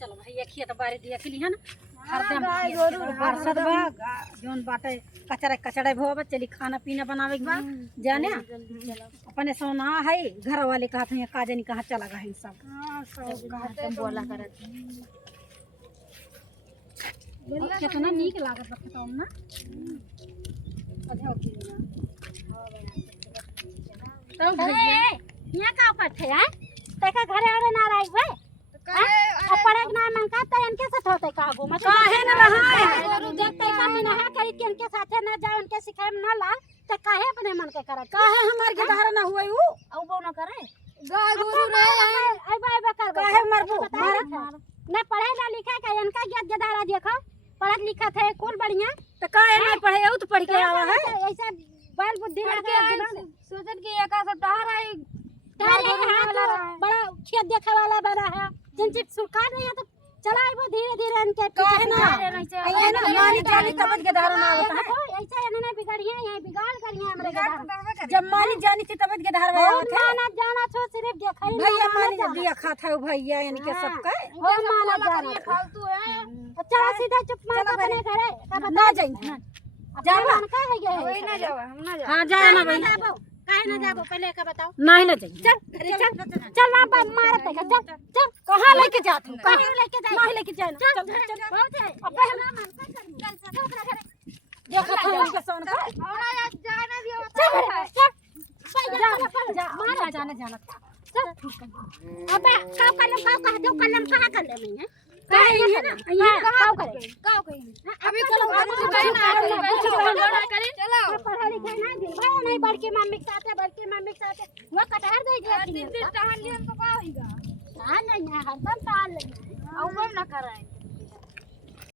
चलो भाई एक खेत बारी दिया के लिए ना हरदम बरसत बा जोन बाटे कचरा कचड़ा भोबा चली खाना पीना बनावे के बाद जाने अपने सोना है घर वाले कहते हैं काजे नहीं कहा चला गए सब सब बोला करत कितना नीक लागत बताओ ना अच्छा ओके ना तो भैया यहाँ का पठे है तेका घरे और ना रही भाई पड़े ना मन का त इनके साथ होते का गो मत काहे न रहा है देखते का बिना है करी के इनके साथे ना जाओ उनके सिखाए ना ला त काहे अपने मन के करे काहे हमार के धारा ना हुए ऊ औ बो ना करे गाय गोरु रे आई बाय कर काहे मरबू मारत ना पढ़े ना लिखे का इनका ज्ञान जदारा देखो पढ़त लिखत है कुल बढ़िया त काहे नहीं पढ़े ऊ तो पढ़ के आवा है ऐसे बाल बुद्धि लगा सोचत के एका सब टहर आई बड़ा खेत देखे वाला बना है जिनसे सुरकार नहीं है तो चलाए वो धीरे धीरे इनके काहे ना ये ना मानी जानी तबत के धारा ना होता है ऐसे इन्होंने बिगाड़िए यही बिगाड़ करिए हमरे के जब मानी जानी थी तबत के धारा होता है माना जाना छो सिर्फ देखै भैया मानी दिया खाता है भैया इनके सबका हो माना जाना फालतू है चला सीधा चुप मार अपने घरे ना जाइए जावा का है ये वही ना जावा हम ना जा हां जाए ना भाई काहे ना जाबो पहले का बताओ नहीं ना जाइए चल चल ना मारत है चल चल कहां लेके जात हूं कहां लेके जाए नहीं लेके जाए चल चल बहुत है अब ना मन का चल चल ओकरा घरे देखो तो उनके सोन का औरा जाना दियो चल जा मार जाने जाना चल अबे का कलम कहां कर ले मैं काहे है ना ये गांव करे अभी चलो चलो पढ़ा लिखा ना दिन भाई नहीं बड़की मम्मी के साथ वो कटहर दे दिया 3 दिन टहल लियन तो का होगा हां नहीं हरदम टहल ले औ ना कराए